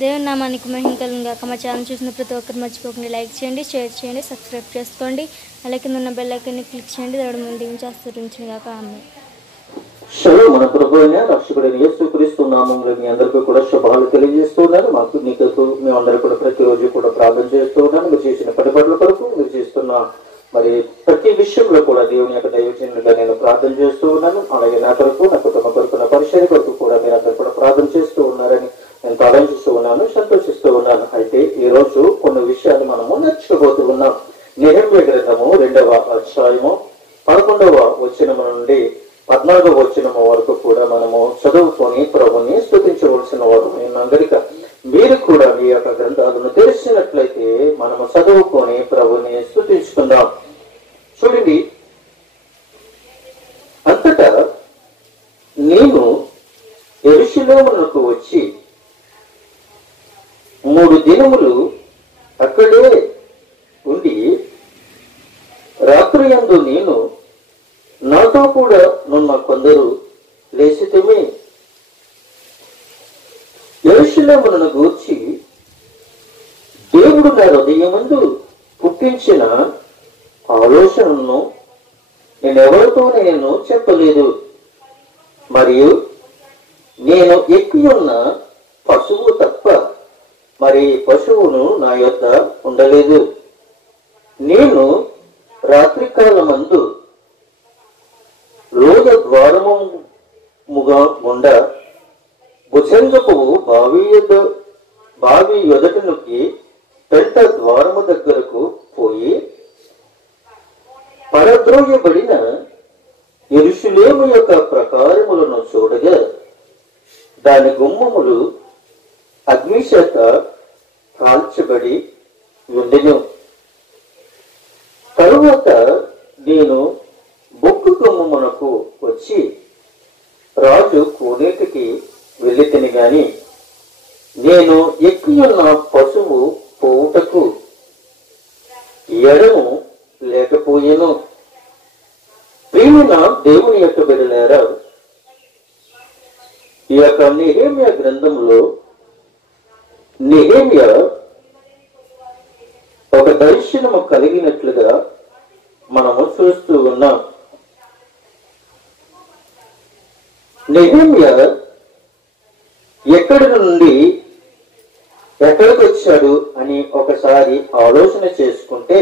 దేవుని నామానికి మహిమ కలుగును గాక. మా ఛానల్ చూసిన ప్రతి ఒక్కరు మర్చిపోకుండా లైక్ చేయండి, షేర్ చేయండి, సబ్స్క్రైబ్ చేసుకోండి. అలాగే కింద ఉన్న బెల్ ఐకాన్ని క్లిక్ చేయండి. దేవుడు ముందు దీవించి ఆశీర్వదించును గాక. ఆమేన్. షలోమ్. మన ప్రభువైన రక్షకుడైన యేసుక్రీస్తు నామములో మీ అందరికీ కూడా శుభాలు తెలియజేస్తున్నాను. మీకు మేమందరూ కూడా ప్రతిరోజు కూడా ప్రార్థన చేస్తూ ఉన్నాను. మీరు చేసిన పట్టుబడుల కొరకు, మీరు చేస్తున్న మరి ప్రతి విషయంలో కూడా దేవుని యొక్క దైవజనులుగా నేను ప్రార్థన చేస్తూ ఉన్నాను. అలాగే నా కొరకు, నా కుటుంబ కొరకు, నా పరిచయ కొరకు కూడా మీరు అందరూ కూడా ప్రార్థన చేస్తూ ఉన్నారని నేను ప్రార్థిస్తూ ఉన్నాను, సంతోషిస్తూ ఉన్నాను. అయితే ఈ రోజు కొన్ని విషయాలు మనము నేర్చుకోబోతూ ఉన్నాం. నెహెమ్యా గ్రంథము 2వ అధ్యాయము 11వ వచనము నుండి 14వ వచనము వరకు కూడా మనము చదువుకొని ప్రభుని స్తుతించవలసిన వారు అందరిక. మీరు కూడా మీ యొక్క గ్రంథాలను తెలిసినట్లయితే మనము చదువుకొని ప్రభుని స్తుతించుకుందాం. చూడండి, అంతటా నేను యెరూషలేమునకు వచ్చి 3 దినములు అక్కడే ఉండి రాత్రియందు నేను నాతో కూడా నున్న కొందరు లేచితిమి. యెరూషలేమును గూర్చి దేవుడు నా హృదయమందు పుట్టించిన ఆలోచనను నేనెవరితో నేను చెప్పలేదు. మరియు నేను ఎక్కి ఉన్న పశువు తప్ప మరి పశువును నా యొద్ద ఉండలేదు. నేను రాత్రికాలమందు లోయ ద్వారముగా గుండా భుజంగపు బావి ఎదుటనుకి పెంట ద్వారము దగ్గరకు పోయి పరద్రోయబడిన యెరూషలేము యొక్క ప్రకారములను చూడగా దాని గుమ్మములు అగ్నిచేత కాల్చబడి ఉండెను. తరువాత నేను బొక్కు గుమ్మమునకు వచ్చి రాజు కోనేటికి వెళ్ళితిని గాని నేను ఎక్కియున్న పశువు పోవుటకు ఎడము లేకపోయెను. ప్రియమైన దేవుని యొక్క బిడ్డలారా, ఈ యొక్క నెహెమ్యా గ్రంథంలో నెహెమ్యా ఒక దర్శనము కలిగినట్లుగా మనము చూస్తూ ఉన్నాం. నెహెమ్యా ఎక్కడి నుండి ఎక్కడికి వచ్చాడు అని ఒకసారి ఆలోచన చేసుకుంటే,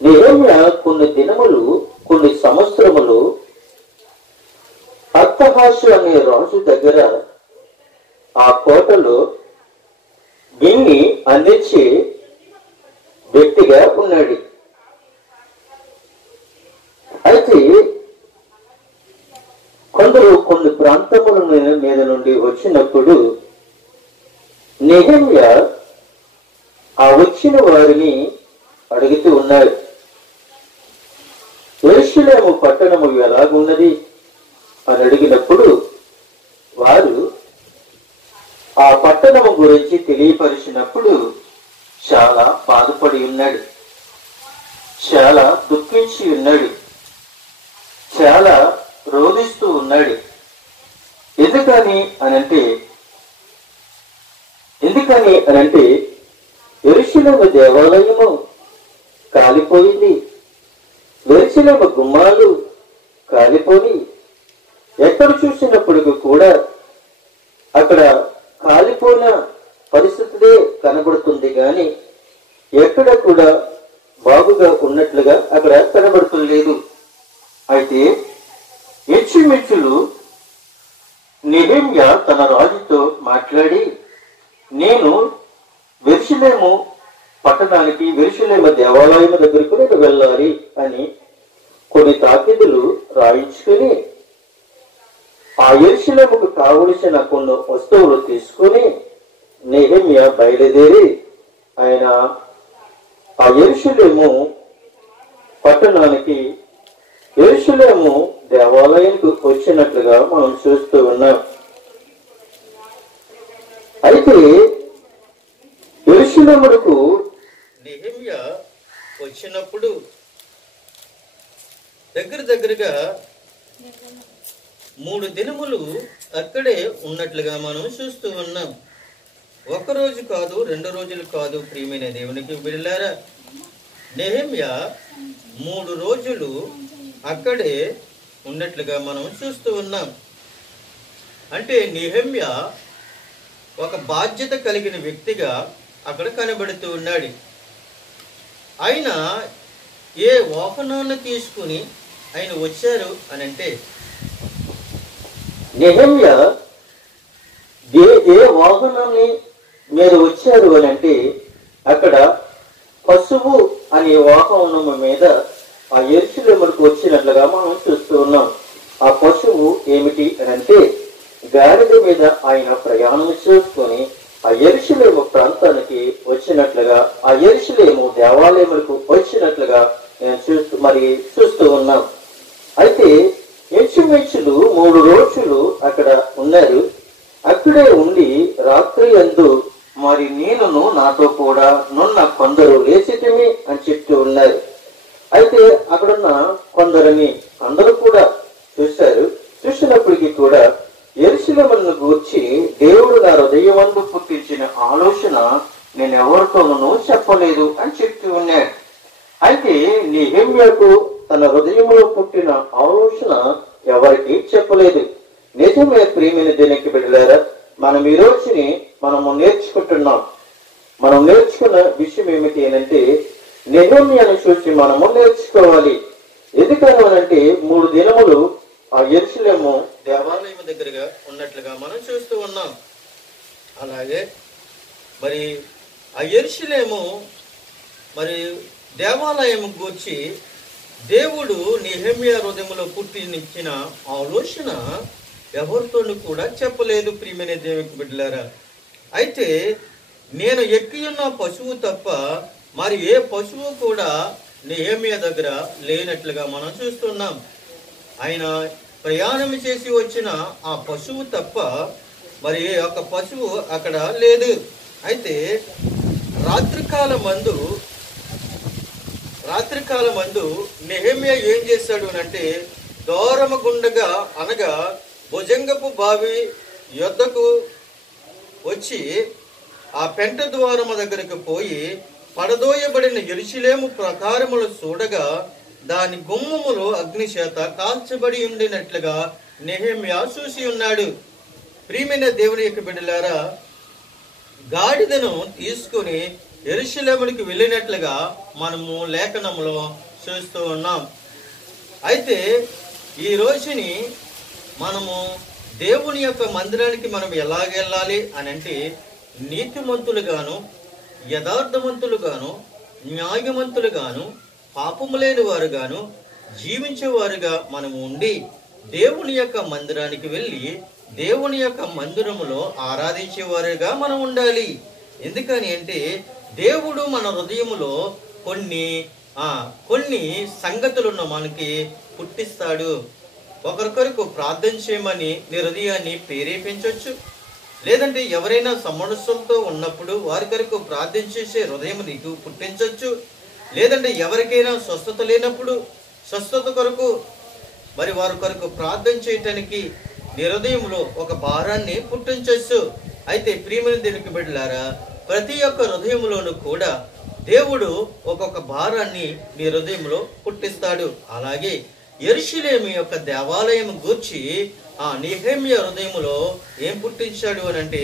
నెహెమ్యా కొన్ని దినములు, కొన్ని సంవత్సరములు అర్తహాషు అనే రాజు దగ్గర ఆ కోటలో గిన్ని అందించే వ్యక్తిగా ఉన్నాడు. అయితే కొందరు కొన్ని ప్రాంతముల మీద నుండి వచ్చినప్పుడు నెహెమ్యా ఆ వచ్చిన వారిని అడుగుతూ ఉన్నాడు, యెరూషలేము పట్టణము ఎలాగున్నది అని అడిగినప్పుడు వారు ఆ పట్టణము గురించి తెలియపరిచినప్పుడు చాలా బాధపడి ఉన్నాడు, చాలా దుఃఖించి ఉన్నాడు, చాలా రోధిస్తూ ఉన్నాడు. ఎందుకని అనంటే యెరూషలేము దేవాలయము కాలిపోయింది, యెరూషలేము గుమ్మాలు కాలిపోయి ఎక్కడ చూసినప్పటికీ కూడా అక్కడ కాలిపోయిన పరిస్థితులే కనబడుతుంది కానీ ఎక్కడ కూడా బాగుగా ఉన్నట్లుగా అక్కడ కనబడుతులేదు. అయితే ఇంచుమించులు నెహెమ్యా తన రాజుతో మాట్లాడి, నేను యెరూషలేము పట్టణానికి, యెరూషలేము దేవాలయం దగ్గరకు నేను వెళ్ళాలి అని కొన్ని తాకీదులు రాయించుకుని ఆ యెరూషలేముకు కావలసిన కొన్ని వస్తువులు తీసుకుని నెహెమ్యా బయలుదేరి ఆయన ఆ యెరూషలేము పట్టణానికి, యెరూషలేము దేవాలయానికి వచ్చినట్లుగా మనం చూస్తూ ఉన్నాం. అయితే యెరూషలేమునకు నెహెమ్యా వచ్చినప్పుడు దగ్గరగా 3 దినములు అక్కడే ఉన్నట్లుగా మనం చూస్తూ ఉన్నాం. ఒక రోజు కాదు, 2 రోజులు కాదు ప్రియమైన దేవునికి బిడ్డలారా. నెహెమ్యా 3 రోజులు అక్కడే ఉన్నట్లుగా మనం చూస్తూ ఉన్నాం. అంటే నెహెమ్యా ఒక బాధ్యత కలిగిన వ్యక్తిగా అక్కడ కనబడుతూ ఉన్నాడు. ఆయన ఏ వాహనాన్ని తీసుకుని ఆయన వచ్చారు అని అంటే, నెహెమ్యా ఏ వాహనాన్ని మీరు వచ్చారు అని అంటే, అక్కడ పశువు అనే వాహనం మీద ఆ యెరూషలేముకు వచ్చినట్లుగా మనం చూస్తూ ఉన్నాం. ఆ పశువు ఏమిటి అని అంటే, గాడిద మీద ఆయన ప్రయాణం చేసుకొని ఆ యెరూషలేము ప్రాంతానికి వచ్చినట్లుగా, ఆ యెరూషలేము దేవాలయములకు వచ్చినట్లుగా నేను చూస్తూ ఉన్నాం. అయితే ఇంచుమించులు 3 రోజులు అక్కడ ఉన్నారు. అక్కడే ఉండి రాత్రి అందు మరి నేనును నాతో కూడా నున్న కొందరు లేచితిమి అని చెప్తూ ఉన్నారు. అయితే అక్కడున్న కొందరిని అందరూ కూడా చూశారు. చూసినప్పటికీ కూడా యెరూషలేమును గూర్చి దేవుడు నా హృదయమందు పుట్టించిన ఆలోచన నేను ఎవరితోనూ చెప్పలేదు అని చెప్తూ ఉన్నాడు. అయితే నెహెమ్యాకు తన హృదయంలో పుట్టిన ఆలోచన ఎవరికి చెప్పలేదు. నిజమే ప్రియమైన దేవునికి బిడ్డలారా, మనం ఈ రోజుని మనము నేర్చుకుంటున్నాం. మనం నేర్చుకున్న విషయం ఏమిటి అంటే, నెహెమ్యాను చూసి మనము నేర్చుకోవాలి. ఎందుకనంటే 3 దినములు ఆ యెరూషలేము దేవాలయం దగ్గరగా ఉన్నట్లుగా మనం చూస్తూ ఉన్నాం. అలాగే మరి ఆ యెరూషలేము మరి దేవాలయం గూర్చి దేవుడు నెహెమ్యా హృదయంలో పుట్టినిచ్చిన ఆలోచన ఎవరితోనూ కూడా చెప్పలేదు ప్రియమైన దేవునికి బిడ్డలారా. అయితే నేను ఎక్కి ఉన్న పశువు తప్ప మరి ఏ పశువు కూడా నెహెమ్యా దగ్గర లేనట్లుగా మనం చూస్తున్నాం. ఆయన ప్రయాణం చేసి వచ్చిన ఆ పశువు తప్ప మరి ఏ ఒక్క పశువు అక్కడ లేదు. అయితే రాత్రికాల మందు నెహెమ్యా ఏం చేశాడు అంటే, దూరమగుండగా అనగా భుజంగపు బావి యొద్దకు వచ్చి ఆ పెంట ద్వారము దగ్గరకు పోయి పడదోయబడిన యెరూషలేము ప్రాకారములు చూడగా దాని గుమ్మములు అగ్ని చేత కాల్చబడి ఉండినట్లుగా నెహెమ్యా చూసి ఉన్నాడు. ప్రియమైన దేవుని యొక్క బిడ్డలారా, గాడిదను తీసుకుని యెరూషలేమునికి వెళ్ళినట్లుగా మనము లేఖనంలో చూస్తూ ఉన్నాం. అయితే ఈ రోజుని మనము దేవుని యొక్క మందిరానికి మనం ఎలాగెళ్ళాలి అని అంటే, నీతిమంతులుగాను, యథార్థవంతులుగాను, న్యాయవంతులుగాను, పాపము లేని వారుగాను జీవించేవారుగా మనము ఉండి దేవుని యొక్క మందిరానికి వెళ్ళి దేవుని యొక్క మందిరములో ఆరాధించేవారుగా మనం ఉండాలి. ఎందుకని అంటే, దేవుడు మన హృదయములో కొన్ని సంగతులను మనకి పుట్టిస్తాడు. ఒకరికొరకు ప్రార్థన చేయమని నీ హృదయాన్ని ప్రేరేపించవచ్చు. లేదంటే ఎవరైనా సమస్యలతో ఉన్నప్పుడు వారి కొరకు ప్రార్థన చేసే హృదయం నీకు పుట్టించవచ్చు. లేదంటే ఎవరికైనా స్వస్థత లేనప్పుడు స్వస్థత కొరకు మరి వారి కొరకు ప్రార్థన చేయటానికి నీ హృదయంలో ఒక భారాన్ని పుట్టించవచ్చు. అయితే ప్రియమైన దేవునికి బిడ్డలారా, ప్రతి ఒక్క హృదయంలోనూ కూడా దేవుడు ఒక్కొక్క భారాన్ని నీ హృదయంలో పుట్టిస్తాడు. అలాగే యెరూషలేము యొక్క దేవాలయం గూర్చి ఆ నెహెమ్యా హృదయములో ఏం పుట్టించాడు అని అంటే,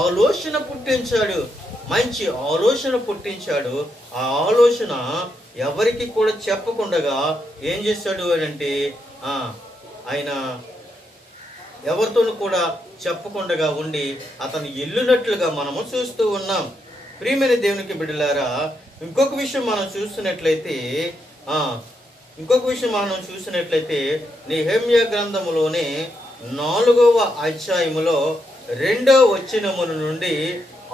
ఆలోచన పుట్టించాడు. మంచి ఆలోచన పుట్టించాడు. ఆ ఆలోచన ఎవరికి కూడా చెప్పకుండా ఏం చేశాడు అని అంటే, ఆయన ఎవరితోనూ కూడా చెప్పకుండా ఉండి అతను ఎల్లునట్లుగా మనము చూస్తూ ఉన్నాం. ప్రియమైన దేవునికి బిడ్డలారా, ఇంకొక విషయం మనం చూసినట్లయితే నెహెమ్యా గ్రంథములోనే 4వ అధ్యాయములో 2వ వచనము నుండి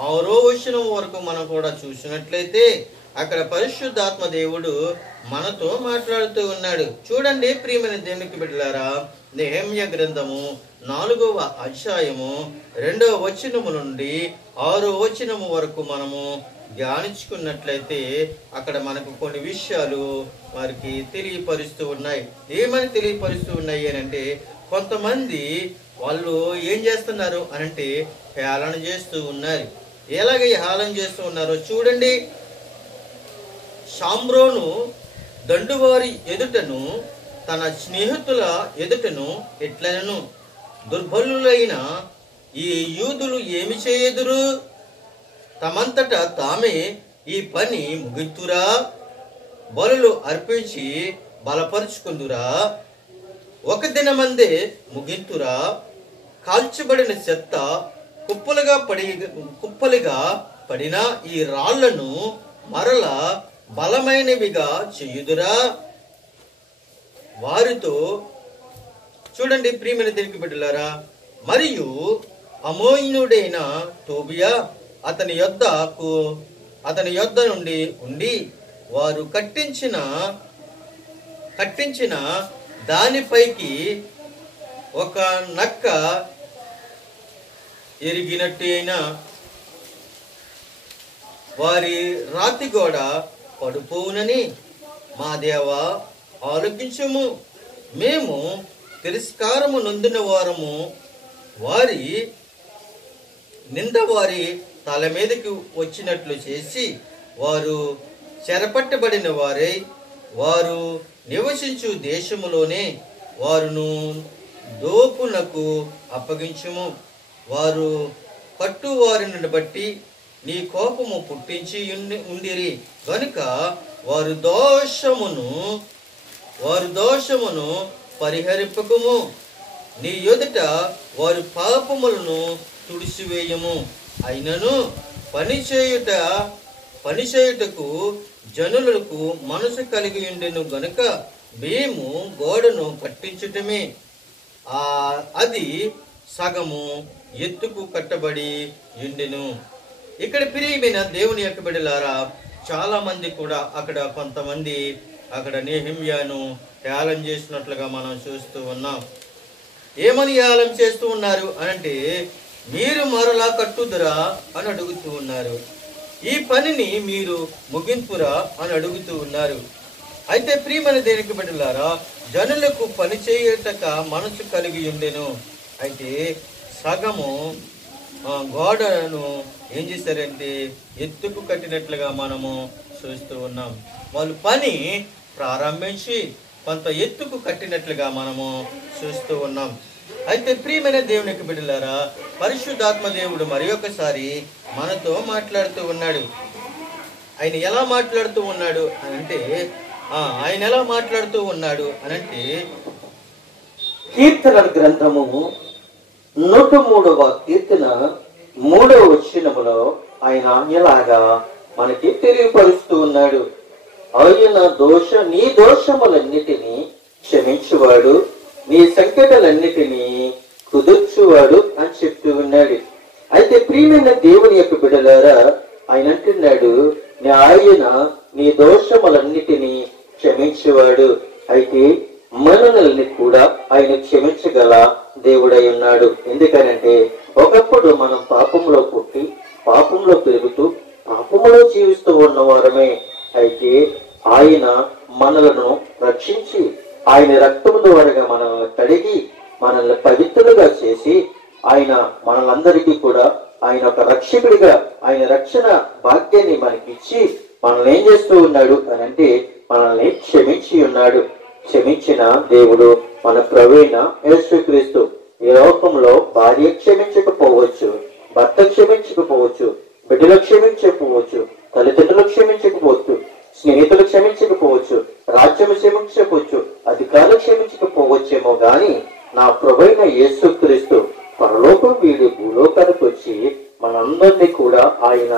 6వ వచనం వరకు మనం కూడా చూసినట్లయితే అక్కడ పరిశుద్ధాత్మ దేవుడు మనతో మాట్లాడుతూ ఉన్నాడు. చూడండి ప్రియమైన దేవునికి బిడ్డలారా, నెహెమ్యా గ్రంథము 4వ అధ్యాయము 2వ వచనము నుండి 6వ వచనము వరకు మనము ధ్యానించుకున్నట్లయితే అక్కడ మనకు కొన్ని విషయాలు వారికి తెలియపరుస్తూ ఉన్నాయి. ఏమని తెలియపరుస్తూ ఉన్నాయి అని అంటే, కొంతమంది వాళ్ళు ఏం చేస్తున్నారు అనంటే హేళన చేస్తూ ఉన్నారు. ఎలాగ హేళన చేస్తూ ఉన్నారో చూడండి. షామ్రోను దండువారి ఎదుటను తన స్నేహితుల ఎదుటను ఎట్లనను, దుర్బలులైన ఈ యూదులు ఏమి చేయుదురు? తమంతట తామే ఈ పని ముగింతురా? బలులు అర్పించి బలపరుచుకుందురా? ఒక దినమందే ముగింతురా? కాల్చబడిన చెత్త కుప్పలుగా పడిన ఈ రాళ్లను మరల బలమైనవిగా చేయుదురా? వారితో చూడండి ప్రియమైన దేవుని బిడ్డలారా, మరియు అమోయినుడైన టోబియా అతని యొద్ద నుండి ఉండి వారు కట్టించిన దానిపైకి ఒక నక్క ఎరిగినట్టయిన వారి రాతి గోడ పడిపోవునని మా దేవా ఆలోకించుము. మేము తిరస్కారము నొందిన వారము, వారి నింద వారి తల మీదకి వచ్చినట్లు చేసి వారు చెరపట్టబడిన వారై వారు నివసించు దేశములోనే వారును దోపునకు అప్పగించుము. వారు కట్టువారిని బట్టి నీ కోపము పుట్టించి ఉండిరి గనుక వారు దోషమును పరిహరింపకము. నీ ఎదుట వారి పాపములను తుడిసివేయము. అయినను పనిచేయుటకు జనులకు మనసు కలిగి ఉండెను గనుక మేము గోడను కట్టించుటమే. అది సగము ఎత్తుకు కట్టబడి ఉండెను. ఇక్కడ ప్రియమైన దేవుని యొక్క బిడ్డలారా, చాలా మంది కూడా కొంతమంది అక్కడ నెహెమ్యాను హేళన చేసినట్లుగా మనం చూస్తూ ఉన్నాం. ఏమని హేళన చేస్తూ ఉన్నారు అంటే, మీరు మరలా కట్టుదురా అని అడుగుతూ ఉన్నారు. ఈ పనిని మీరు ముగింపురా అని అడుగుతూ ఉన్నారు. అయితే ప్రియమైన దేవునికి బిడ్డలారా, జనులకు పని చేయటక మనసు కలిగి ఉండెను. అయితే సగము గోడను ఏం చేశారంటే ఎత్తుకు కట్టినట్లుగా మనము చూస్తూ ఉన్నాం. వాళ్ళు పని ప్రారంభించి కొంత ఎత్తుకు కట్టినట్లుగా మనము చూస్తూ ఉన్నాం. అయితే ప్రియమైన దేవునికి బిడ్డలారా, పరిశుద్ధాత్మ దేవుడు మరి ఒకసారి మనతో మాట్లాడుతూ ఉన్నాడు. ఆయన ఎలా మాట్లాడుతూ ఉన్నాడు అనంటే కీర్తనల గ్రంథము 103వ కీర్తన 3వ వచనములో ఆయన ఎలాగా మనకి తెలియపరుస్తూ ఉన్నాడు. ఆయన నీ దోషములన్నిటినీ క్షమించువాడు, నీ సంకటలన్నిటినీ కుదుర్చువాడు అని చెప్తూ ఉన్నాడు. అయితే ప్రియమైన దేవుని యొక్క బిడ్డలారా, ఆయన అంటున్నాడు, ఆయన నీ దోషములన్నిటినీ క్షమించేవాడు. అయితే మనల్ని కూడా ఆయన క్షమించగల దేవుడై ఉన్నాడు. ఎందుకనంటే ఒకప్పుడు మనం పాపంలో పుట్టి పాపంలో పెరుగుతూ పాపంలో జీవిస్తూ ఉన్నవారమే. అయితే ఆయన మనలను రక్షించి ఆయన రక్తము ద్వారా మనల్ని కడిగి మనల్ని పవిత్రులుగా చేసి ఆయన మనలందరికీ కూడా ఆయన ఒక రక్షకుడిగా ఆయన రక్షణ భాగ్యాన్ని మనకిచ్చి మనల్ని ఏం చేస్తూ ఉన్నాడు అని అంటే మనల్ని క్షమించి ఉన్నాడు. క్షమించిన దేవుడు మన ప్రభువైన యేసుక్రీస్తు. ఈ లోకంలో భార్య క్షమించకపోవచ్చు, భర్త క్షమించకపోవచ్చు, బిడ్డలు క్షమించకపోవచ్చు, తల్లిదండ్రులు క్షమించకపోవచ్చు, స్నేహితులు క్షమించకపోవచ్చు, రాజ్యం క్షమించకపోవచ్చు, అధికారులు క్షమించకపోవచ్చేమో గాని నా ప్రభువైన యేసుక్రీస్తు పరలోకం వీడి భూలోకానికి వచ్చి మనందరినీ కూడా ఆయన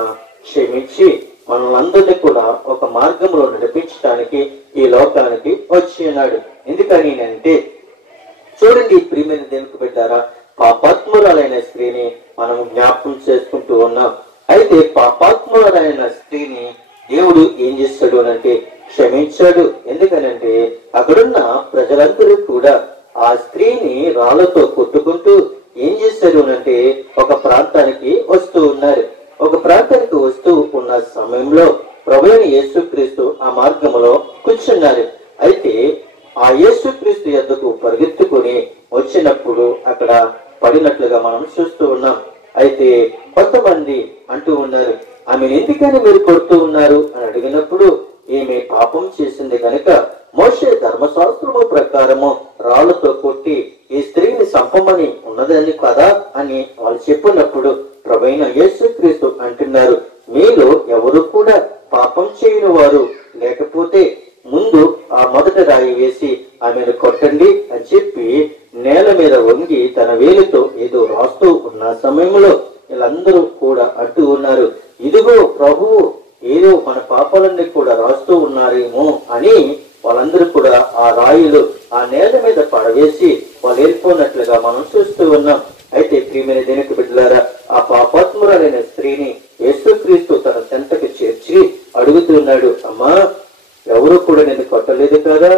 క్షమించి మనలందరినీ కూడా ఒక మార్గంలో నడిపించడానికి ఈ లోకానికి వచ్చి ఉన్నాడు. ఎందుకని అంటే చూడండి ప్రియమైన దేవునికి బిడ్డారా, పాపాత్మురాలైన స్త్రీని మనం జ్ఞాపకం చేసుకుంటూ ఉన్నాం. అయితే పాపాత్మురాలైన స్త్రీని దేవుడు ఏం చేస్తాడు అంటే క్షమించాడు. ఎందుకనంటే అక్కడున్న ప్రజలందరూ కూడా ఆ స్త్రీని రాళ్లతో కొట్టుకుంటూ ఏం చేశారు అంటే ఒక ప్రాంతానికి వస్తూ ఉన్నారు. ఒక ప్రాంతానికి వస్తూ ఉన్న సమయంలో ప్రభువైన యేసుక్రీస్తు ఆ మార్గంలో కూర్చున్నారు. అయితే ఆ యేసుక్రీస్తు యొద్దకు పరిగెత్తుకుని వచ్చినప్పుడు అక్కడ పడినట్లుగా మనం చూస్తూ ఉన్నాం. అయితే కొంతమంది అంటూ ఉన్నారు. ఆమెను ఎందుకని మీరు కొడుతూ ఉన్నారు అని అడిగినప్పుడు ఈమె పాపం చేసింది కనుక మోషే ధర్మశాస్త్రము ప్రకారము రాళ్లతో కొట్టి ఈ స్త్రీని చంపమని ఉన్నదని కదా అని వాళ్ళు చెప్పినప్పుడు ప్రభువైన యేసుక్రీస్తు అంటున్నారు, మీలో ఎవరు కూడా పాపం చేయని వారు లేకపోతే ముందు ఆ మొదటి రాయి వేసి ఆమెను కొట్టండి అని చెప్పి నేల మీద వంగి తన వేలితో ఏదో రాస్తూ ఉన్న సమయంలో వీళ్ళందరూ కూడా అంటూ ఉన్నారు, ఇదిగో ప్రభువు ఏదో మన పాపాలన్నీ కూడా రాస్తూ ఉన్నారేమో అని వాళ్ళందరూ కూడా ఆ రాయిలు ఆ నేల మీద పడవేసి వాళ్ళు వెళ్ళిపోయినట్లుగా మనం చూస్తూ ఉన్నాం. అయితే ప్రియమైన దేనికి బిడ్డలారా, ఆ పాపాత్మురాలైన స్త్రీని యేసుక్రీస్తు తన చెంతకు చేర్చి అడుగుతున్నాడు, అమ్మా ఎవరు కూడా నేను కొట్టలేదు కదా,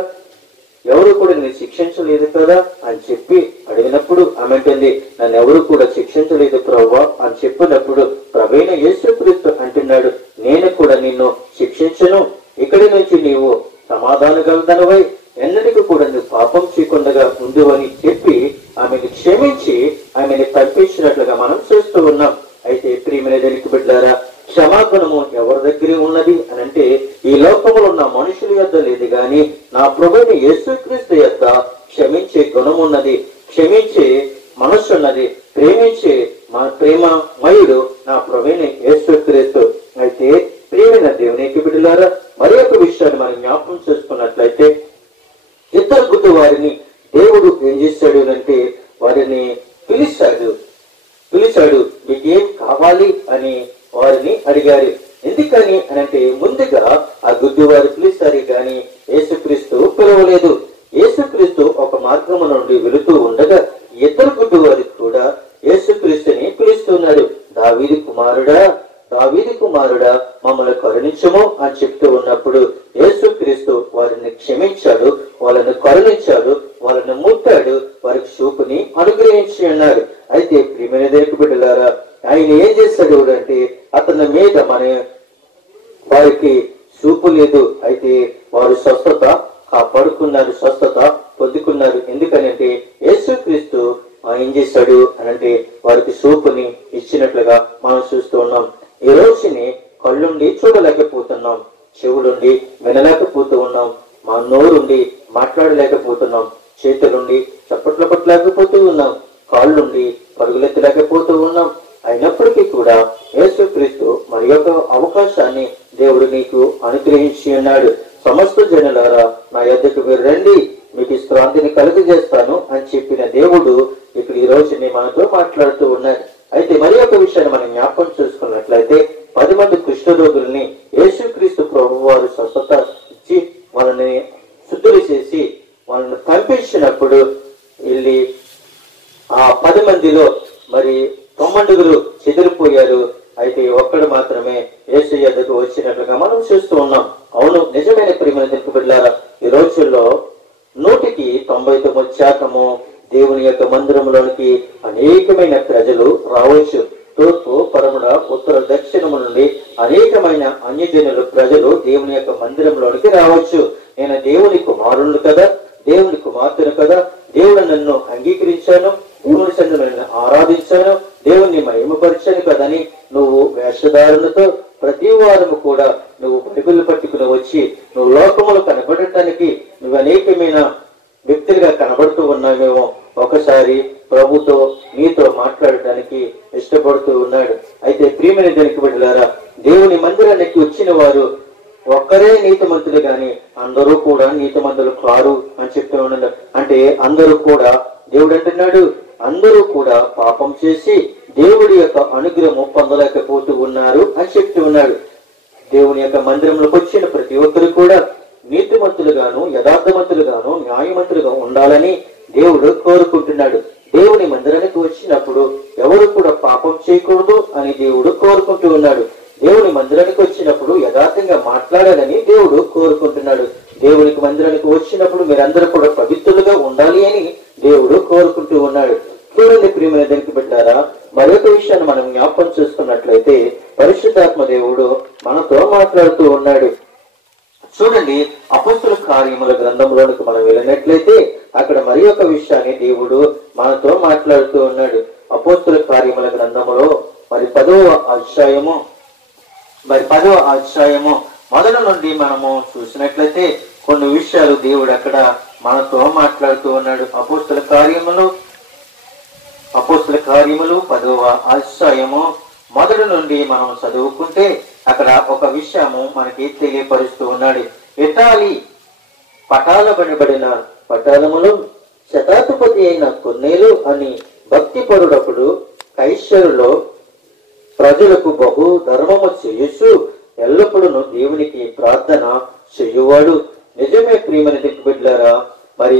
ఎవరు కూడా నేను శిక్షించలేదు కదా అని చెప్పి అడిగినప్పుడు ఆమె అంటుంది, నన్ను ఎవరు కూడా శిక్షించలేదు ప్రభువా అని చెప్పినప్పుడు ప్రభువైన యేసుక్రీస్తు అంటున్నాడు, నేను కూడా నిన్ను శిక్షించను, ఇక్కడి నుంచి నీవు సమాధానగలదనవై ఎన్నటికీ కూడా నువ్వు పాపం చేయకుండా ఉండు అని చెప్పి ఆమెను క్షమించి ఆమెను పంపించినట్లుగా మనం చూస్తూ ఉన్నాం. అయితే ప్రియమైన దేనికి బిడ్డారా, క్షమాగుణము ఎవరి దగ్గర ఉన్నది అని అంటే ఈ లోకంలో ఉన్న మనుషుల యొద్ద లేదు గాని నా ప్రభువుని యేసుక్రీస్తు యొద్ద క్షమించే గుణం ఉన్నది, క్షమించే మనస్సు ఉన్నది, ప్రేమించే మా ప్రేమమయుడు నా ప్రభువుని యేసుక్రీస్తు. అయితే ప్రియమైన దేవునికి బిడ్డలారా, మరి ఒక విషయాన్ని మనం జ్ఞాపకం చేసుకున్నట్లయితే ఇద్దరు గుడ్డు వారిని దేవుడు ఏం చేశాడు అంటే వారిని పిలిచాడు, మీకు ఏం కావాలి అని వారిని అడిగారు. ఎందుకని అని అంటే ముందుగా ఆ గుడ్డి వారు పిలిచారు కానీ యేసుక్రీస్తు పిలవలేదు. యేసుక్రీస్తు ఒక మార్గము నుండి వెళుతూ ఉండగా ఇద్దరు గుడ్డి వారు కూడా యేసుక్రీస్తుని పిలుస్తున్నాడు, దావీదు కుమారుడా మమ్మల్ని కరుణించము అని చెప్తూ ఉన్నప్పుడు యేసుక్రీస్తు వారిని క్షమించాడు, వాళ్ళని కరుణించాడు, వాళ్ళని ముట్టాడు, వారికి చూపుని అనుగ్రహించి అన్నాడు. అయితే ప్రియమైన దేవుని బిడ్డలారా, ఆయన ఏం చేశాడు అంటే అతని మీద వారికి చూపు లేదు, అయితే వారు స్వస్థత కాపాడుకున్నారు, స్వస్థత పొందుకున్నారు. ఎందుకనంటే యేసుక్రీస్తు ఏం చేశాడు అనంటే వారికి చూపుని ఇచ్చినట్లుగా మనం చూస్తూ ఉన్నాం. ఈ రోజుని కళ్ళుండి చూడలేకపోతున్నాం, చెవులుండి వినలేకపోతూ ఉన్నాం, మా నోరుండి మాట్లాడలేకపోతున్నాం, చేతులుండి చప్పట్లు పట్టలేకపోతూ ఉన్నాం, కాళ్ళుండి పరుగులెత్తలేకపోతూ ఉన్నాం. అయినప్పటికీ కూడా యేసుక్రీస్తు మరి యొక్క అవకాశాన్ని దేవుడు నీకు అనుగ్రహించి ఉన్నాడు. సమస్త జనులారా నా యొద్దకు మీరు రండి, మీకు శ్రాంతిని కలుగజేస్తాను అని చెప్పిన దేవుడు ఇక్కడ ఈ రోజుని మనతో మాట్లాడుతూ ఉన్నాడు. అయితే మరి ఒక విషయాన్ని మనం జ్ఞాపకం చూసుకున్నట్లయితే 10 మంది కుష్ఠరోగుల్ని యేసుక్రీస్తు ప్రభు వారు స్వస్థత ఇచ్చి వాళ్ళని శుద్ధులు చేసి వాళ్ళని పంపించినప్పుడు వెళ్ళి ఆ 10 మందిలో మరి 9 చెదిరిపోయారు. అయితే ఒక్కడు మాత్రమే యేసు యొద్దకు వచ్చినట్లుగా మనం చూస్తూ ఉన్నాం. అవును, నిజమైన ప్రియమైన దేవుని బిడ్డలారా, ఈ రోజుల్లో 99% దేవుని యొక్క మందిరంలోనికి అనేకమైన ప్రజలు రావచ్చు. తూర్పు పరముడ ఉత్తర దక్షిణము నుండి అనేకమైన అన్యజనులు ప్రజలు దేవుని యొక్క మందిరంలోనికి రావచ్చు. నేను దేవుని కుమారుడు కదా, దేవుని కుమార్తెను కదా, దేవుడు నన్ను అంగీకరించాను, దేవుని సన్నిధిని ఆరాధించాను, దేవుణ్ణి మహిమపరిచాను కదని నువ్వు వేషధారులతో ప్రతి వారము కూడా నువ్వు బైబిల్ పట్టుకుని వచ్చి నువ్వు లోకములు కనబడటానికి నువ్వు అనేకమైన వ్యక్తులుగా కనబడుతూ ఉన్నావేమో, ఒకసారి ప్రభుతో నీతో మాట్లాడటానికి ఇష్టపడుతూ ఉన్నాడు. అయితే ప్రియమైన దేవునికి బిడ్డలారా, దేవుని మందిరానికి వచ్చిన వారు ఒక్కరే నీతిమంతులు గాని అందరూ కూడా నీతిమంతులు కారు అని చెప్తూ ఉన్నాడు. అంటే అందరూ కూడా దేవుడు అంటున్నాడు, అందరూ కూడా పాపం చేసి దేవుడి యొక్క అనుగ్రహం పొందలేకపోతూ ఉన్నారు అని చెప్తూ ఉన్నాడు. దేవుని యొక్క మందిరంలోకి వచ్చిన ప్రతి ఒక్కరు కూడా నీతిమంతులుగాను యథార్థవంతులుగాను న్యాయవంతులుగా ఉండాలని దేవుడు కోరుకుంటున్నాడు. దేవుని మందిరానికి వచ్చినప్పుడు ఎవరు కూడా పాపం చేయకూడదు అని దేవుడు కోరుకుంటూ ఉన్నాడు. దేవుని మందిరానికి వచ్చినప్పుడు యథార్థంగా మాట్లాడాలని దేవుడు కోరుకుంటున్నాడు. దేవునికి మందిరానికి వచ్చినప్పుడు మీరందరూ కూడా పవిత్రులుగా ఉండాలి అని దేవుడు కోరుకుంటూ ఉన్నాడు. చూడండి ప్రియమైన దేవునికి బిడ్డారా, మరొక విషయాన్ని మనం జ్ఞాపకం చేసుకున్నట్లయితే పరిశుద్ధాత్మ దేవుడు మనతో మాట్లాడుతూ ఉన్నాడు. చూడండి, అపొస్తలుల కార్యముల గ్రంథంలోనికి మనం వెళ్ళినట్లయితే అక్కడ మరి ఒక విషయాన్ని దేవుడు మనతో మాట్లాడుతూ ఉన్నాడు. అపొస్తలుల కార్యముల గ్రంథములో మరి 10వ అధ్యాయము మొదటి నుండి మనము చూసినట్లయితే కొన్ని విషయాలు దేవుడు అక్కడ మనతో మాట్లాడుతూ ఉన్నాడు. అపోస్తుల కార్యములు 10వ అధ్యాయము మొదటి నుండి మనం చదువుకుంటే అక్కడ ఒక విషయము మనకి తెలియపరుస్తూ ఉన్నాడు. ఇటాలీ పటాలబడిన పట్టణములో శతాధిపతి అయిన కొర్నేలు అని భక్తిపరుడప్పుడు కైసరులో ప్రజలకు బహు ధర్మము చేయుచు ఎల్లప్పుడూ దేవునికి ప్రార్థన చేయువాడు. నిజమే ప్రియమైన బిడ్డలారా, మరి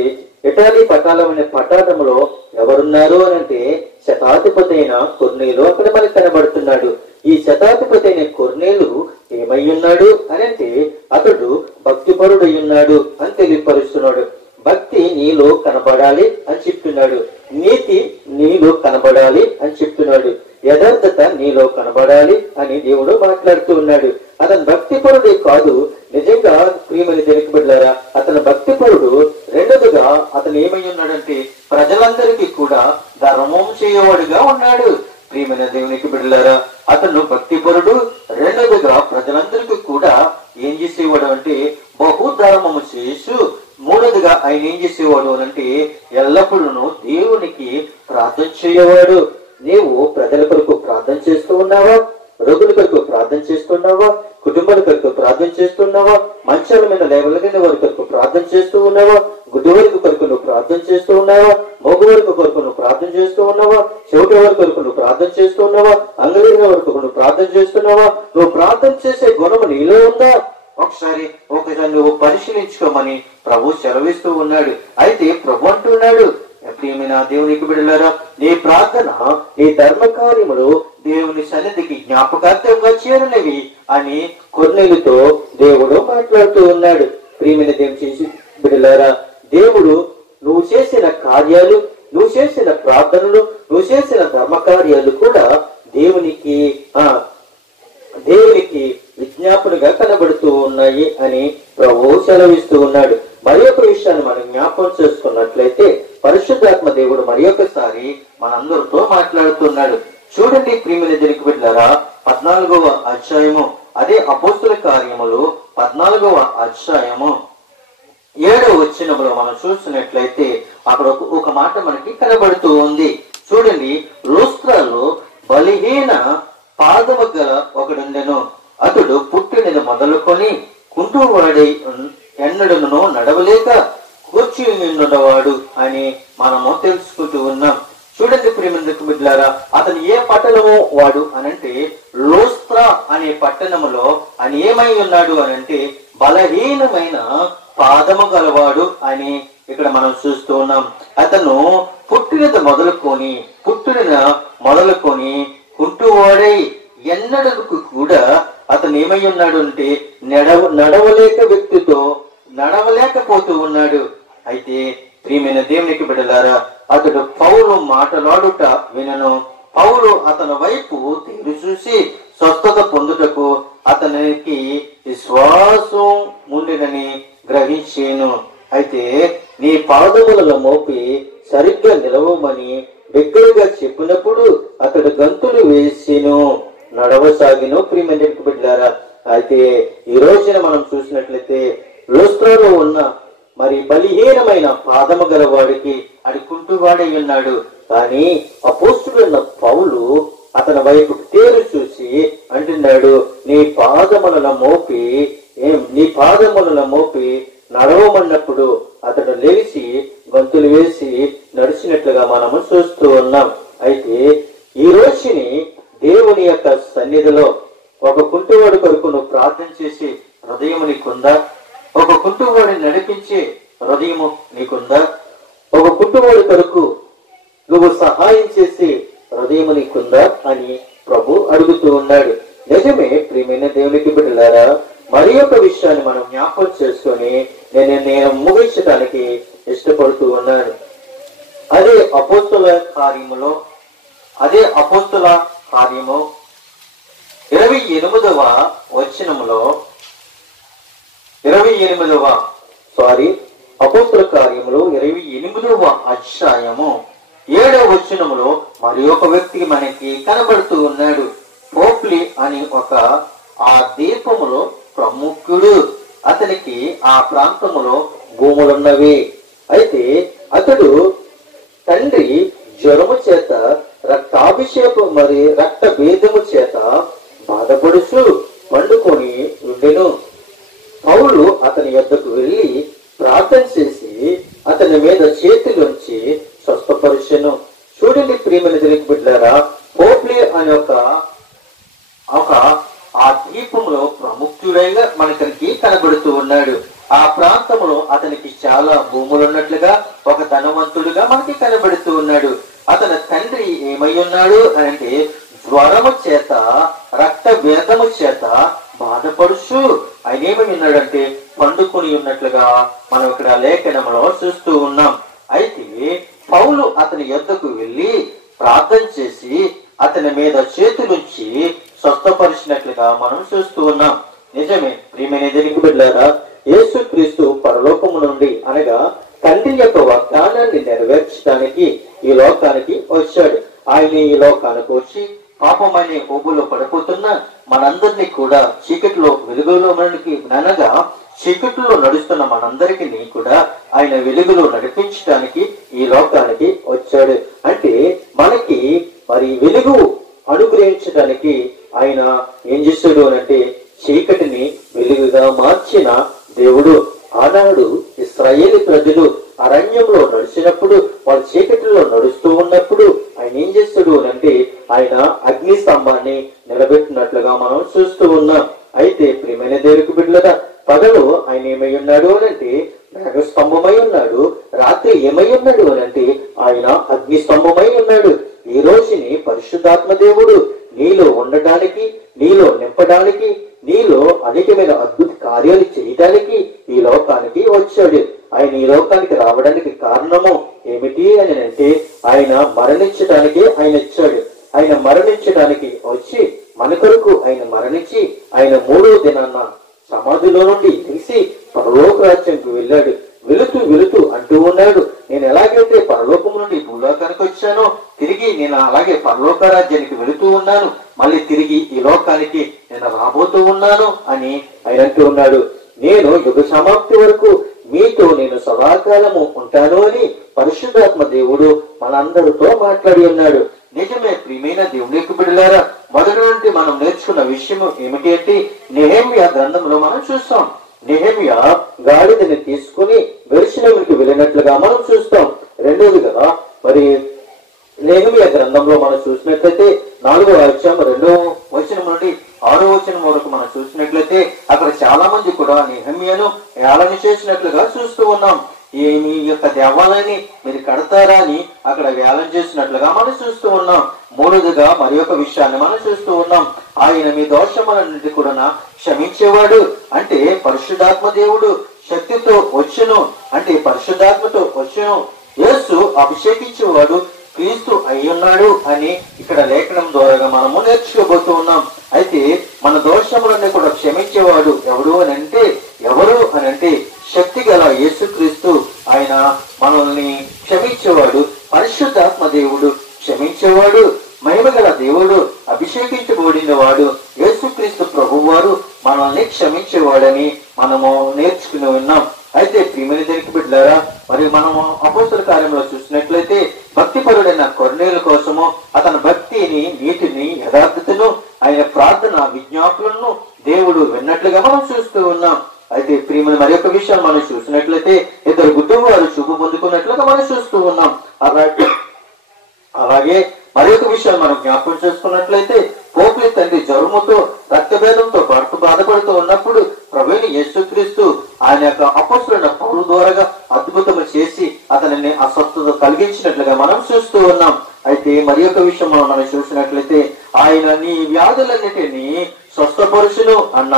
ఇటాలీ పటాలమైన పట్టణంలో ఎవరున్నారు అని అంటే శతాధిపతి అయిన కొర్నేలు అక్కడ మనకు కనబడుతున్నాడు. ఈ శతాధిపతి అయిన కొర్నేలు ఏమై ఉన్నాడు అని అంటే అతడు భక్తిపరుడై ఉన్నాడు అని తెలియపరుస్తున్నాడు. భక్తి నీలో కనబడాలి అని చెప్తున్నాడు. నీతి నీలో కనబడాలి అని చెప్తున్నాడు. యథార్థత నీలో కనబడాలి అని దేవుడు మాట్లాడుతూ ఉన్నాడు. అతను భక్తిపరుడే కాదు, నిజంగా ప్రియమైన దేవునికి బిడ్డలారా, అతను భక్తిపరుడు. రెండోదిగా అతను ఏమై ఉన్నాడంటే ప్రజలందరికీ కూడా ధర్మం చేయవాడుగా ఉన్నాడు. ప్రియమైన దేవునికి బిడ్డలారా, అతను భక్తిపరుడు. రెండోదిగా ప్రజలందరికీ కూడా ఏం చేసేవాడు అంటే బహుధర్మము చేసు. మూడోదిగా ఆయన ఏం చేసేవాడు అంటే ఎల్లప్పుడూ దేవునికి ప్రార్థన చేయవాడు. నీవు ప్రజల కొరకు ప్రార్థన చేస్తూ ఉన్నావా? రోగుల కొరకు ప్రార్థన చేస్తున్నావా? కుటుంబాల కొరకు ప్రార్థన చేస్తున్నావా? మంచాల మీద లేవలగిన వారి కొరకు ప్రార్థన చేస్తూ ఉన్నావా? గుడ్డి వరకు కొరకు నువ్వు ప్రార్థన చేస్తూ ఉన్నావా? మోగు వరకు కొరకు నువ్వు ప్రార్థన చేస్తూ ఉన్నావా? చెవిటి వారి కొరకు నువ్వు ప్రార్థన చేస్తూ ఉన్నావా? అంగలిగిన వరకు నువ్వు ప్రార్థన చేస్తున్నావా? నువ్వు ప్రార్థన చేసే గుణము నీలో ఉందా? ఒకసారి నువ్వు పరిశీలించుకోమని ప్రభు సెలవిస్తూ ఉన్నాడు. అయితే ప్రభు అంటున్నాడు, ప్రియమైన దేవునికి బిడ్డలారా, నీ ప్రార్థన నీ ధర్మ కార్యములు దేవుని సన్నిధికి జ్ఞాపకార్థంగా చేరనివి అని కొర్నేలుతో దేవుడు మాట్లాడుతూ ఉన్నాడు. ప్రియమైన దేవుని బిడ్డలారా, దేవుడు నువ్వు చేసిన కార్యాలు, నువ్వు చేసిన ప్రార్థనలు, నువ్వు చేసిన ధర్మ కార్యాలు కూడా దేవునికి విజ్ఞాపనగా కనబడుతూ ఉన్నాయి అని ప్రభు సెలవిస్తూ ఉన్నాడు. మరి ఒక విషయాన్ని మనం జ్ఞాపకం చేసుకున్నట్లయితే పరిశుద్ధాత్మ దేవుడు మరి ఒకసారి మనందరితో మాట్లాడుతున్నాడు. చూడండి ప్రియమైన దేవునికి బిడ్డలారా, 14వ అధ్యాయము, అదే అపోస్తుల కార్యములు 14వ అధ్యాయము 7వ వచనములో మనం చూసినట్లయితే అక్కడ ఒక మాట మనకి కనబడుతూ ఉంది. చూడండి, లుస్త్రాలో బలహీన పాదము గల ఒకడుండెను. అతడు పుట్టినది మొదలుకొని కుంటువాడై ఎన్నడను నడవలేక కూర్చున్నవాడు అని మనము తెలుసుకుంటూ ఉన్నాం. చూడండి ప్రియమైన బిడ్డలారా, అతను ఏ పట్టణము వాడు అనంటే లోస్త్రా అనే పట్టణములో ఆయన ఏమై ఉన్నాడు అనంటే బలహీనమైన పాదము గలవాడు అని ఇక్కడ మనం చూస్తూ ఉన్నాం. అతను పుట్టిన మొదలుకొని కుంటువాడై ఎన్నడకు కూడా అతను ఏమై ఉన్నాడు అంటే నడవలేకపోతూ ఉన్నాడు. అయితే ప్రియమైన దేవునికి బిడ్డలారా, అతడు పౌలు మాటలాడుట వినను. పౌలు అతని వైపు తీరు చూసి స్వస్థత పొందుటకు అతనికి విశ్వాసం ఉండినని గ్రహించేను. అయితే నీ పాదములలో మోపి సరిగ్గా నిలవమని బిగ్గరగా చెప్పినప్పుడు అతడు గంతులు వేసిను, నడవసాగిను. ప్రియమైన బిడ్డలారా, అయితే ఈ రోజున మనం చూసినట్లయితే లుస్త్రాలో ఉన్న మరి బలహీనమైన పాదము గల వాడికి అడుకుంటూవాడై ఉన్నాడు. కానీ అపోస్తుడైన పౌలు అతని వైపు తేరు చూసి అంటున్నాడు, నీ పాదములను మోపి నడవమన్నప్పుడు అతడు లేచి గంతులు వేసి నడిచినట్లుగా మనము చూస్తూ ఉన్నాం. అయితే ఈ రోజుని దేవుని యొక్క సన్నిధిలో ఒక కుంటువాడి కొరకు నువ్వు ప్రార్థన చేసి హృదయం నీకుందా? ఒక కుంటువాడిని నడిపించే హృదయము నీకుందా? ఒక కుంటువాడి కొరకు నువ్వు సహాయం చేసే హృదయం నీకుందా అని ప్రభు అడుగుతూ ఉన్నాడు. నిజమే ప్రియమైన దేవునికి బిడ్డలారా, మరి ఒక విషయాన్ని మనం జ్ఞాపకం చేసుకొని నేను ముగించడానికి ఇష్టపడుతూ ఉన్నాను. అదే అపోస్తుల కార్యము 28వ వచనములో అపోస్తుల కార్యములు 28వ అధ్యాయము 7వ వచనములో మరి ఒక వ్యక్తి మనకి కనబడుతూ ఉన్నాడు. పోప్లి అని ఒక ఆ దీపములో ప్రముఖుడు. అతనికి ఆ ప్రాంతములో భూములున్నవి. అయితే అతడు తండ్రి జ్వరము చేత, రక్తాభిషేకం మరి రక్త భేదము చేత బాధపడుచు పండుకొని ఉండెను. పౌలు అతని యొద్దకు వెళ్ళి ప్రార్థన చేసి అతని మీద చేతులుంచి స్వస్థపరిచెను. చూడండి ప్రియమైన దేవుని బిడ్డలారా, పోప్లి అనే ఒక ఆ ద్వీపంలో ప్రముఖుడైగా మనకి కనబడుతూ ఉన్నాడు. ఆ ప్రాంతంలో అతనికి చాలా భూములు ఉన్నట్లుగా ఒక ధనవంతుడుగా మనకి కనబడుతూ ఉన్నాడు. అతని తండ్రి ఏమై ఉన్నాడు అంటే జ్వరము చేత, రక్త భేదము చేత బాధపడుచు ఆయన ఏమై ఉన్నాడంటే పండుకొని ఉన్నట్లుగా మనం ఇక్కడ లేఖనంలో చూస్తూ ఉన్నాం. అయితే పౌలు అతని యొద్దకు వెళ్ళి ప్రార్థన చేసి అతని మీద చేతులుంచి స్వస్థపరిచినట్లుగా మనం చూస్తూ ఉన్నాం. నిజమే ప్రియమైన దేవుని బిడ్డలారా, యేసుక్రీస్తు పరలోకము నుండి అనగా తండ్రి యొక్క వాగ్దానాన్ని నెరవేర్చడానికి ఈ లోకానికి వచ్చాడు. ఆయన ఈ లోకానికి వచ్చి పాపమనే ఊబులో పడిపోతున్న మనందరినీ కూడా చీకటిలో వెలుగులో మనకి అనగా చీకటిలో నడుస్తున్న మనందరికీ కూడా ఆయన వెలుగులో నడిపించడానికి ఈ లోకానికి వచ్చాడు. అంటే మనకి మరి వెలుగు అనుగ్రహించడానికి ఆయన ఏం చేశాడు అంటే చీకటిని వెలుగుగా మార్చిన దేవుడు. ఆనాడు ఇశ్రాయేలు ప్రజలు అరణ్యంలో నడిచినప్పుడు, వాళ్ళ చీకటిలో నడుస్తూ ఉన్నప్పుడు ఆయన ఏం చేస్తాడు అంటే ఆయన అగ్ని స్తంభాన్ని నిలబెట్టినట్లుగా మనం చూస్తూ ఉన్నాం. అయితే ప్రియమైన దేవునికి బిడ్డలుగా పగలు ఆయన ఏమై ఉన్నాడు అనంటే మేఘ స్తంభమై ఉన్నాడు, రాత్రి ఏమై ఉన్నాడు అనంటే ఆయన అగ్ని స్తంభమై ఉన్నాడు. ఈ రోజుని పరిశుద్ధాత్మ దేవుడు నీలో ఉండడానికి, నీలో నింపడానికి, నీలో అనేకమైన అద్భుత కార్యాలు చేయడానికి ఈ లోకానికి వచ్చాడు. ఆయన ఈ లోకానికి రావడానికి కారణము ఏమిటి అని అంటే ఆయన మరణించడానికి ఆయన ఇచ్చాడు. ఆయన మరణించడానికి వచ్చి మన కొరకు ఆయన మరణించి ఆయన 3వ దినాన్న సమాధిలో నుండి తీసి పరలోక రాజ్యంకు వెళ్ళాడు. వెళుతూ అంటూ ఉన్నాడు, నేను ఎలాగైతే పరలోకం నుండి భూలోకానికి వచ్చానో తిరిగి నేను అలాగే పరలోక రాజ్యానికి వెళుతూ ఉన్నాను, మళ్ళీ తిరిగి ఈ లోకానికి నేను రాబోతూ ఉన్నాను అని ఆయన అంటూ ఉన్నాడు. నేను యుగ సమాప్తి వరకు మీతో నేను సదాకాలము ఉంటాను అని పరిశుద్ధాత్మ దేవుడు మనందరితో మాట్లాడి ఉన్నాడు. నిజమే ప్రియమైన దేవునికి బిడ్డలారా, మొదటి నుండి మనం నేర్చుకున్న విషయం ఏమిటి అంటే నెహెమ్యా గ్రంథంలో మనం చూస్తాం. నెహెమ్యా గాడిదని తీసుకుని యెరూషలేముకి వెళ్ళినట్లుగా మనం చూస్తాం. రెండోదిగా మరి నెహెమ్యా గ్రంథంలో మనం చూసినట్లయితే 4వ అధ్యాయం 2వ వచనం నుండి 6వ వచనం వరకు మనం చూసినట్లయితే అక్కడ చాలా మంది కూడా నెహెమ్యాను ఏళన చేసినట్లుగా చూస్తూ ఉన్నాం. మీ యొక్క దేవాలయాన్ని మీరు కడతారా అని అక్కడ వేలం చేసినట్లుగా మనం చూస్తూ ఉన్నాం. మూడోదిగా మరి ఒక విషయాన్ని మనం చూస్తూ ఉన్నాం, ఆయన మీ దోషములన్నిటి కూడా క్షమించేవాడు. అంటే పరిశుద్ధాత్మ దేవుడు శక్తితో వచ్చును, అంటే పరిశుద్ధాత్మతో వచ్చును. యేసు అభిషేకించేవాడు క్రీస్తు అయి ఉన్నాడు అని ఇక్కడ లేఖనం ద్వారా మనము నేర్చుకోబోతూ ఉన్నాం. అయితే మన దోషములన్నీ కూడా క్షమించేవాడు ఎవరు అని అంటే శక్తి గల యేసుక్రీస్తు ఆయన మనల్ని క్షమించేవాడు. పరిశుద్ధాత్మ దేవుడు క్షమించేవాడు. మహిమగల దేవుడు అభిషేకించబడిన వాడు యేసుక్రీస్తు ప్రభువారు మనల్ని క్షమించేవాడని మనము నేర్చుకుని ఉన్నాం. అయితే ప్రియమైన దేవునికి బిడ్డలారా, మరి మనము అపోస్తల కార్యంలో చూసినట్లయితే భక్తిపరుడైన కొర్నేలు కోసము అతని భక్తిని, నీతిని, యథార్థతను, ఆయన ప్రార్థన విజ్ఞాపనలను దేవుడు విన్నట్లుగా మనం చూస్తూ ఉన్నాం. అయితే ప్రియమైన మరి ఒక విషయాన్ని మనం చూసినట్లయితే 2 గుడ్డివారు చూపు పొందుకున్నట్లుగా మనం చూస్తూ ఉన్నాం. అలాగే మరి ఒక విషయాన్ని మనం జ్ఞాపకం చేసుకున్నట్లయితే పోప్లి తండ్రి జ్వరముతో రక్తభేదంతో బాధపడుతూ ఉన్నప్పుడు ప్రభువైన యేసుక్రీస్తు ఆయన యొక్క అపొస్తలుడైన పౌలు ద్వారా అద్భుతము చేసి అతనిని అస్వస్థత కలిగించినట్లుగా మనం చూస్తూ ఉన్నాం. అయితే మరి ఒక విషయం మనం చూసినట్లయితే ఆయన నీ వ్యాధులన్నిటినీ స్వస్థపరుచును అన్న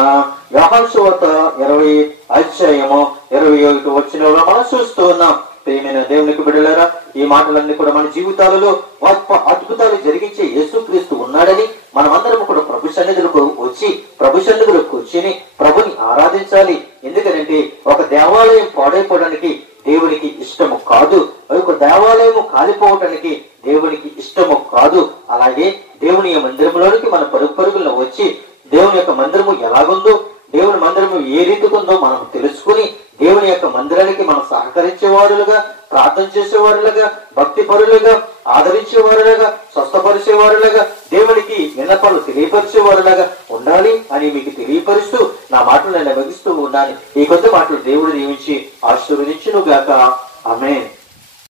యోహాను సువార్త 20వ అధ్యాయము 21వ వచనంలో మనం చూస్తూ ఉన్నాం. ప్రియమైన దేవునికి బిడ్డలారా, ఈ మాటలన్నీ కూడా మన జీవితాలలో అద్భుతాలు జరిగించే యేసుక్రీస్తు ఉన్నాడని మనమందరం కూడా ప్రభు సన్నిధులకు వచ్చి ప్రభుని ఆరాధించాలి. ఎందుకంటే ఒక దేవాలయం పాడైపోవడానికి దేవునికి ఇష్టము కాదు. ఒక దేవాలయము ఆగిపోవటానికి దేవునికి ఇష్టము కాదు. అలాగే దేవుని మందిరంలోనికి మన పరుగు పరుగులను వచ్చి దేవుని యొక్క మందిరము ఎలాగుందో, దేవుని మందిరము ఏ రీతిగా ఉందో మనం తెలుసుకుని దేవుని యొక్క మందిరానికి మనం సహకరించేవారులుగా, ప్రార్థన చేసేవారులుగా, భక్తి పరులుగా, ఆదరించేవారులుగా, స్వస్థపరిచేవారులుగా, దేవునికి విన్నపాలు తెలియపరిచేవారులాగా ఉండాలి అని మీకు తెలియపరుస్తూ నా మాటలు నేను ముగిస్తూ ఉన్నాను. ఈ కొద్ది మాటలు దేవుడు దీవించి ఆశీర్వదించును గాక. ఆమేన్.